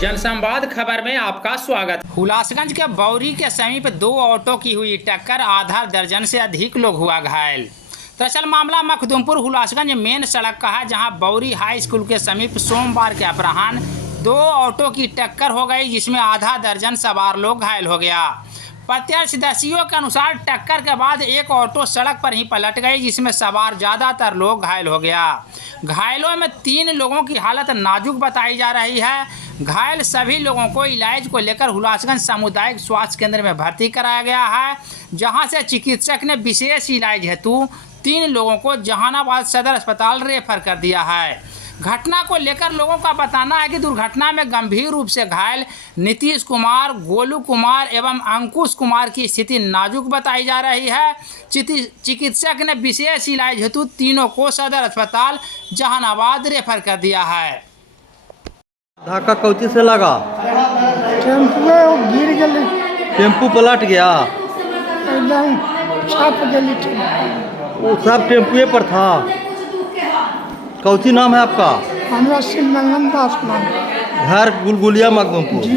जनसंवाद खबर में आपका स्वागत। हुलासगंज के बौरी के समीप दो ऑटो की हुई टक्कर, आधा दर्जन से अधिक लोग हुआ घायल। दरअसल मामला मखदूमपुर हुलासगंज मेन सड़क का है, जहां बौरी हाई स्कूल के समीप सोमवार के अपराह्न दो ऑटो की टक्कर हो गई, जिसमें आधा दर्जन सवार लोग घायल हो गया। प्रत्यक्षदर्शियों के अनुसार टक्कर के बाद एक ऑटो सड़क पर ही पलट गई, जिसमें सवार ज़्यादातर लोग घायल हो गया। घायलों में 3 लोगों की हालत नाजुक बताई जा रही है। घायल सभी लोगों को इलाज को लेकर हुलासगंज सामुदायिक स्वास्थ्य केंद्र में भर्ती कराया गया है, जहां से चिकित्सक ने विशेष इलाज हेतु 3 लोगों को जहानाबाद सदर अस्पताल रेफर कर दिया है। घटना को लेकर लोगों का बताना है कि दुर्घटना में गंभीर रूप से घायल नीतीश कुमार, गोलू कुमार एवं अंकुश कुमार की स्थिति नाजुक बताई जा रही है। चिकित्सक ने विशेष इलाज हेतु तीनों को सदर अस्पताल जहानाबाद रेफर कर दिया है। धक्का कौची से लगा? टेम्पू गिर गई, टेम्पू पलट गया, एकदम छप गई टेम्पू। वो सब टेम्पुए पर था। कौची नाम है आपका? हमरा सिमरन दास नाम। घर गुलगुलिया मखदूमपुर। जी।